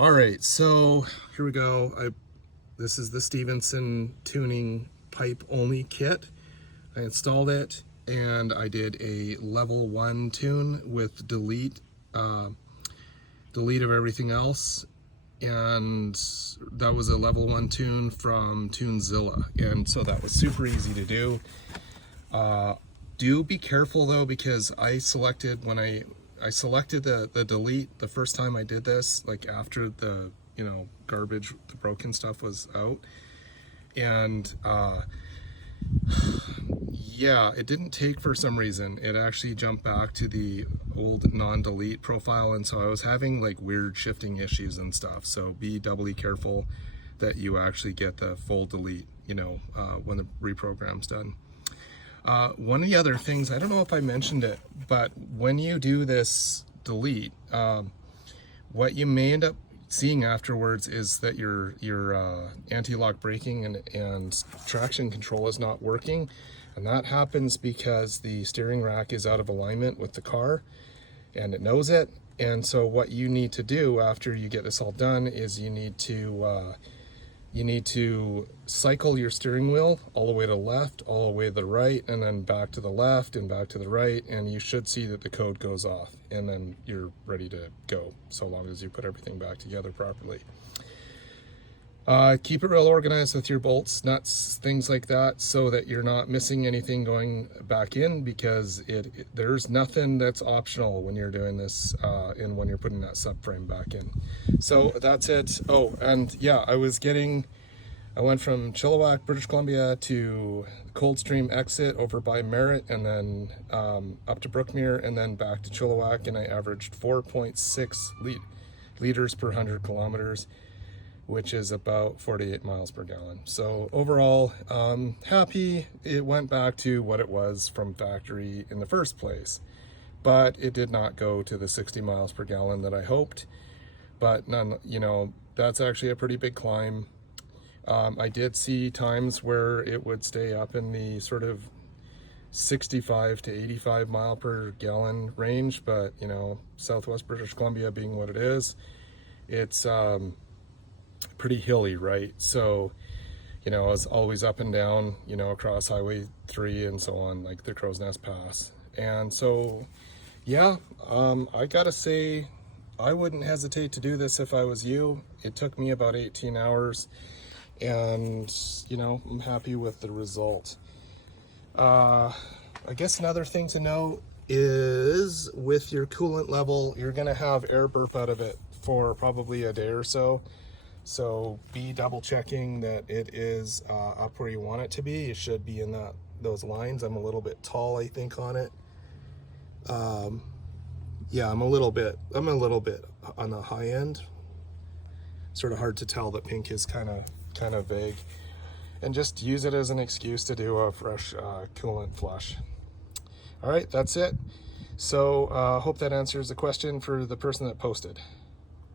All right, so here we go. This is the Stevenson Tuning pipe only kit. I installed it and I did a level 1 tune with delete of everything else, and that was a level 1 tune from Tunezilla, and so that was super easy to do. Do be careful though, because I selected the delete the first time I did this, like after the garbage, the broken stuff was out, and yeah, it didn't take for some reason. It actually jumped back to the old non-delete profile, and so I was having like weird shifting issues and stuff. So be doubly careful that you actually get the full delete, when the reprogram's done. One of the other things, I don't know if I mentioned it, but when you do this delete, what you may end up seeing afterwards is that your anti-lock braking and traction control is not working, and that happens because the steering rack is out of alignment with the car, and it knows it. And so what you need to do after you get this all done is you need to cycle your steering wheel all the way to the left, all the way to the right, and then back to the left and back to the right, and you should see that the code goes off, and then you're ready to go, so long as you put everything back together properly. Keep it real organized with your bolts, nuts, things like that, so that you're not missing anything going back in, because there's nothing that's optional when you're doing this and when you're putting that subframe back in. So that's it. Oh, and yeah, I went from Chilliwack, British Columbia to Coldstream exit over by Merritt, and then up to Brookmere, and then back to Chilliwack, and I averaged 4.6 liters per 100 kilometers, which is about 48 miles per gallon. So overall, happy it went back to what it was from factory in the first place, but it did not go to the 60 miles per gallon that I hoped. But that's actually a pretty big climb. I did see times where it would stay up in the sort of 65 to 85 mile per gallon range, but Southwest British Columbia being what it is, it's pretty hilly, right? So I was always up and down, across Highway 3 and so on, like the Crow's Nest Pass. And so yeah, I gotta say, I wouldn't hesitate to do this if I was you. It took me about 18 hours, and I'm happy with the result. I guess another thing to note is with your coolant level, you're gonna have air burp out of it for probably a day or so. So be double checking that it is up where you want it to be. It should be in those lines. I'm a little bit tall, I think, on it. Yeah, I'm a little bit on the high end. Sort of hard to tell that pink is kind of vague. And just use it as an excuse to do a fresh coolant flush. All right, that's it. So hope that answers the question for the person that posted.